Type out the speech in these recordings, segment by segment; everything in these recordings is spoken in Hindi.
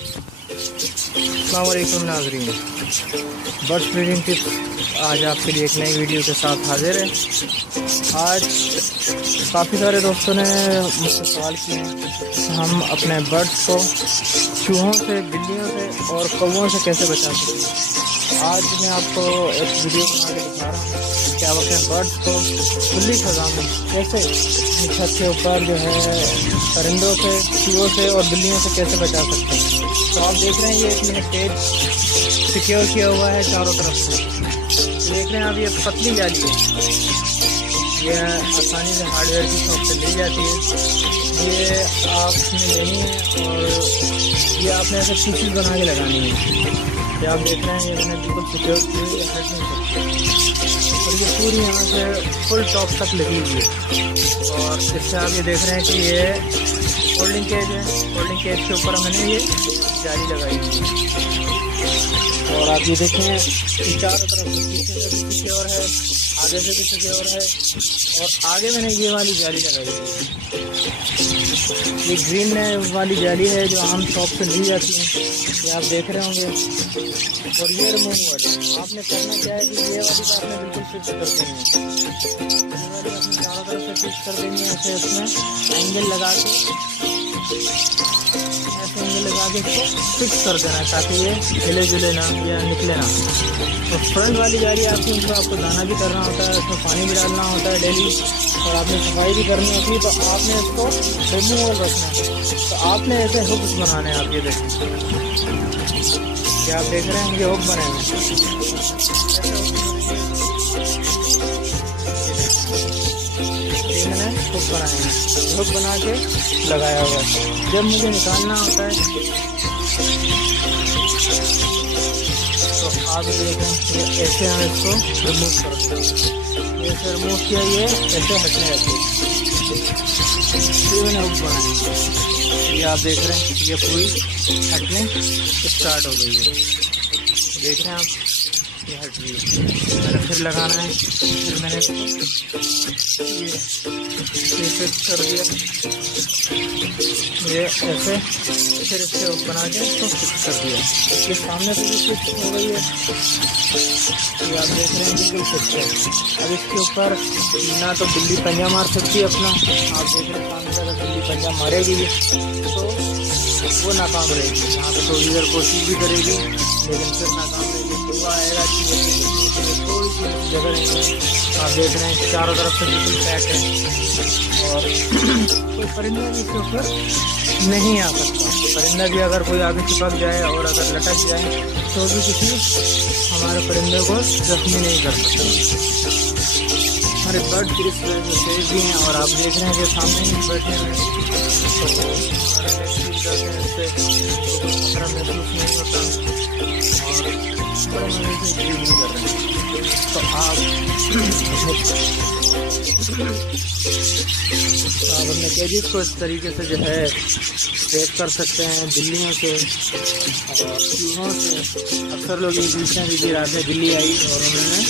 अस्सलाम वालेकुम नाज़रीन, बर्ड्स ब्रीडिंग टिप्स आज आपके लिए एक नई वीडियो के साथ हाजिर है। आज काफ़ी सारे दोस्तों ने मुझसे सवाल किए कि हम अपने बर्ड्स को चूहों से, बिल्लियों से और कौवों से कैसे बचा सकते। आज मैं आपको एक वीडियो बना के दिखा रहा हूँ कि आप अपने बर्ड्स को खुली फ़ज़ा में कैसे छत के ऊपर जो है परिंदों से, चूहों से और बिल्लियों से कैसे बचा सकते हैं। तो आप देख रहे हैं ये मैंने केज सिक्योर किया हुआ है चारों तरफ से। देख रहे हैं आप, ये पतली जाली है, ये आसानी से हार्डवेयर की शॉप से मिल जाती है। ये आपने लेनी है और ये आपने ऐसे पीसीज बना के लगानी है। ये आप देख रहे हैं ये मैंने बिल्कुल सिक्योर की हुई है, हट नहीं सकती और ये पूरी यहाँ से फुल टॉप तक लगी हुई है। और इससे आप ये देख रहे हैं कि ये होल्डिंग केज है, होल्डिंग केज के ऊपर मैंने ये जाली लगाई हुई है। और आप ये देखें चारों तरफ से पीछे से भी सिक्योर है, आगे से भी सिक्योर है और आगे मैंने ये वाली जाली लगाई है। ये ग्रीन वाली जाली है जो आम शॉप से मिल जाती है, ये आप देख रहे होंगे। और ये रिमूव वाली आपने करना क्या है कि ये वाली तो आपने बिल्कुल फिक्स कर देनी है, ये वाली आपने चारों तरफ से फिक्स कर देनी है। ऐसे उसमें एंगल लगा के, ऐसे एंगल लगा के इसको फिक्स कर देना है ताकि ये हिले जुले ना या निकले ना। तो फ्रंट वाली जाली आपकी, उनको आपको दाना भी करना होता है, उसमें पानी भी डालना होता है डेली और आपने सफाई भी करनी होती है। तो आपने इसको रिमूवल रखना है। तो आपने ऐसे हुक्स बनाने हैं। आप ये देखें, ये आप देख रहे हैं ये हुक बने हुए मैंने हुक बनाए हैं, हुक बना के लगाया हुआ है। जब मुझे निकालना होता है तो आप देखें ये ऐसे हम इसको रिमूव कर देते हैं। ऐसे रिमूव किया, ये ऐसे हटने लगते हैं। फिर मैंने हुक बनाया, ये आप देख रहे हैं ये पूरी हटने स्टार्ट हो गई है। देख रहे हैं आप, ये हट गई है। मैंने फिर लगाना है, फिर मैंने इसको ये फिक्स कर दिया, ये ऐसे फिर इससे बना के इसको फिक्स कर दिया। ये सामने से भी फिक्स हो गई है, ये आप देख रहे हैं बिल्कुल फिक्स है। अब इसके ऊपर ना तो बिल्ली पंजा मार सकती है अपना, आप देख रहे हैं सामने से अगर बिल्ली पंजा मारेगी तो वो नाकाम रहेगी। यहाँ पर थोड़ी देर कोशिश भी करेगी लेकिन फिर नाकाम रहेगी। हुआ आएगा कि कोई जगह नहीं है। आप देख रहे हैं चारों तरफ से बिल्कुल पैक है और कोई परिंदा भी इसके ऊपर नहीं आ सकता। परिंदा भी अगर कोई आगे चिपक जाए और अगर लटक जाए तो भी किसी हमारे परिंदे को जख्मी नहीं कर सकते। हमारे बर्ड इस वजह से सेफ भी हैं और आप देख रहे हैं कि सामने ही बैठे हुए हैं तो खतरा महसूस नहीं होता और बड़े मजे से फील नहीं कर रहे हैं। तो आप अपने केजेस को इस तरीके से जो है सेव कर सकते हैं बिल्लियों से और चूहों से। अक्सर लोग ये पूछते हैं कि रात में बिल्ली आई और उन्होंने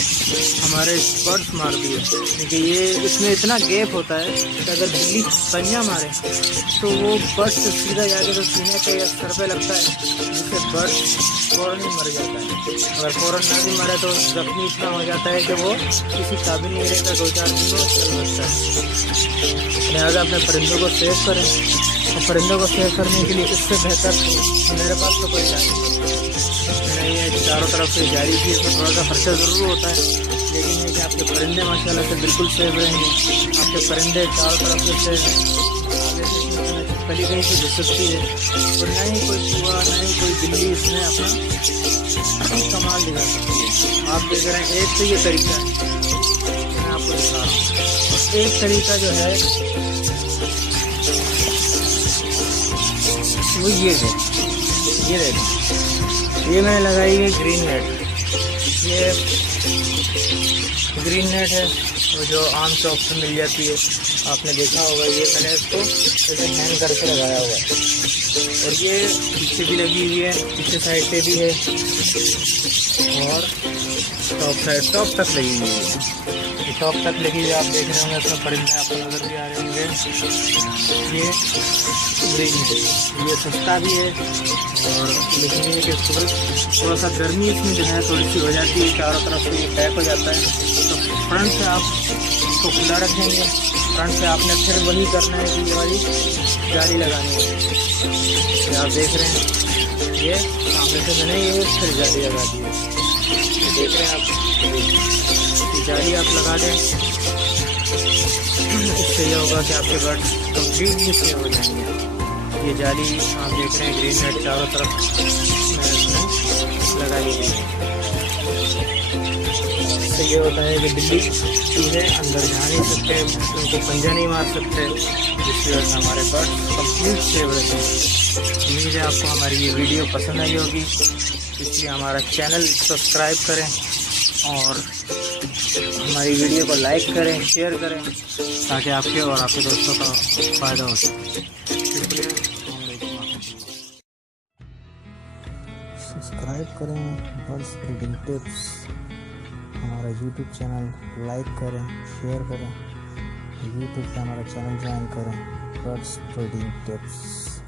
हमारे बर्ड्स मार दिए, क्योंकि ये इसमें इतना गैप होता है कि अगर बिल्ली पंजा मारे तो वो बर्ड से सीधा जाके तो सीने पे या सर पे लगता है, जिससे बर्ड फ़ौरन ही मर जाता है। अगर फ़ौरन ना भी मरे तो जख्मी इतना हो जाता है कि वो किसी काबिल नहीं रहता, 2-4 दिन में चल बचता है। लिहाजा अपने परिंदों को सेव करें और परिंदों को सेव करने के लिए इससे बेहतर मेरे पास तो कोई जारी नहीं है। चारों तरफ से जारी की, इसमें थोड़ा सा खर्चा ज़रूर होता है लेकिन ये कि आपके परिंदे माशाल्लाह से बिल्कुल सेफ रहेंगे। आपके परिंदे चारों तरफ से आगे से कली कहीं से घुस सकती है और ना ही कोई चूहा ना ही कोई बिल्ली इसमें अपना कमाल दिखा सकती है। आप देख रहे हैं एक तो ये तरीका है मैं आपको दिखा रहा हूँ और एक तरीका जो है वो ये है, ये देखिए ये मैंने लगाई है ग्रीन नेट। ये ग्रीन नेट है वो जो आम शॉप से मिल जाती है, आपने देखा होगा। ये मैंने इसको ऐसे हैंग करके लगाया हुआ है और ये पीछे भी लगी हुई है, पीछे साइड पे भी है और टॉप तक लगी हुई है। टॉप तक लगी हुई आप देख रहे होंगे, इसमें परिंदे आपको नजर भी आ रहे होंगे। ये ग्रीन है, ये सस्ता भी है और लेकिन ये कि थोड़ा सा गर्मी इसमें जो है थोड़ी सी हो जाती है, चारों तरफ से ये पैक हो जाता है। तो फ्रंट से आप इसको खुला रखेंगे, फ्रंट से आपने फिर वही करना है कि ये वाली जाली लगानी है। ये आप देख रहे हैं, ये सामने से मैंने ये फिर जाली लगा दी है, देख रहे हैं आप। ये जाली आप लगा दें, इससे ये होगा कि आपके बर्ड कम्प्लीटली सेव हो जाएंगे। ये जाली आप देख रहे हैं ग्रीन नेट चारों तरफ इसमें लगाई गई है। इससे ये होता है कि बिल्ली चूहे अंदर जा नहीं सकते, उनको पंजा नहीं मार सकते, जिसकी वजह से हमारे बर्ड कंप्लीट सेव रहते हैं। उम्मीद है आपको हमारी ये वीडियो पसंद आई होगी, इसलिए हमारा चैनल सब्सक्राइब करें और हमारी वीडियो को लाइक करें, शेयर करें, ताकि आपके और आपके दोस्तों का फ़ायदा हो सके। सब्सक्राइब करें बर्ड्स ब्रीडिंग टिप्स, हमारा यूट्यूब चैनल लाइक करें, शेयर करें, यूट्यूब पे हमारा चैनल ज्वाइन करें, बर्ड्स ब्रीडिंग टिप्स।